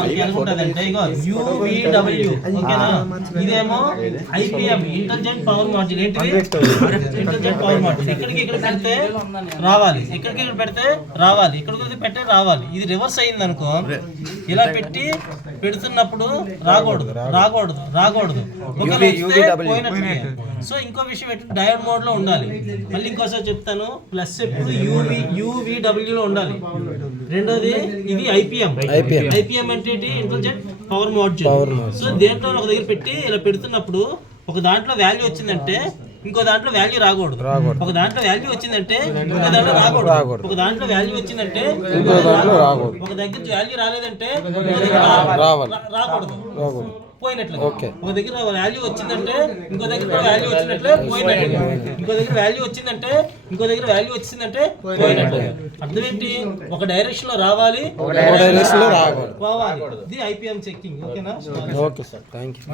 మనకి ఎలా ఉంటుందంటే ఇగో UVW ఓకేనా, ఇదేమో IPM ఇంటెలిజెంట్ పవర్ మాడ్యూల్. ఏంటిది? Intelligent power module. ఇక్కడికి ఇక్కడ పెడితే రావాలి, ఇక్కడికి ఇక్కడ పెడితే రావాలి, ఇక్కడికి పెడితే రావాలి. ఇది రివర్స్ అయింది అనుకో, ఇలా పెట్టి పెడుతున్నప్పుడు రాకూడదు రాకూడదు రాకూడదు. సో ఇంకో విషయం ఏంటంటే డయోడ్ మోడ్ లో ఉండాలి. మళ్ళీ ఇంకోసారి చెప్తాను, ప్లస్ ఎప్పుడు UVW లో ఉండాలి. రెండోది ఇది IPM అంటే ఇంటెలిజెంట్ పవర్ మాడ్యూల్. సో దేంట్లో ఒక దగ్గర పెట్టి ఇలా పెడుతున్నప్పుడు ఒక దాంట్లో వాల్యూ వచ్చిందంటే ఇంకో దాంట్లో వాల్యూ రాకూడదు, ఒక దాంట్లో వాల్యూ వచ్చిందంటే ఇంకో దాంట్లో రాకూడదు, ఒక దాంట్లో వాల్యూ వచ్చిందంటే ఒక దగ్గర వాల్యూ రాలేదంటే రాకూడదు, పోయినట్లు. ఒక దగ్గర వాల్యూ వచ్చిందంటే ఇంకో దగ్గర వాల్యూ వచ్చినట్లే పోయినట్లు, ఇంకో దగ్గర వాల్యూ వచ్చిందంటే ఇంకో దగ్గర వాల్యూ వచ్చిందంటే పోయినట్లు. అర్థం ఏంటి? ఒక డైరెక్షన్ లో రావాలి, పోవాలి. ఇది IPM చెకింగ్. ఓకేనా? Okay sir, thank you.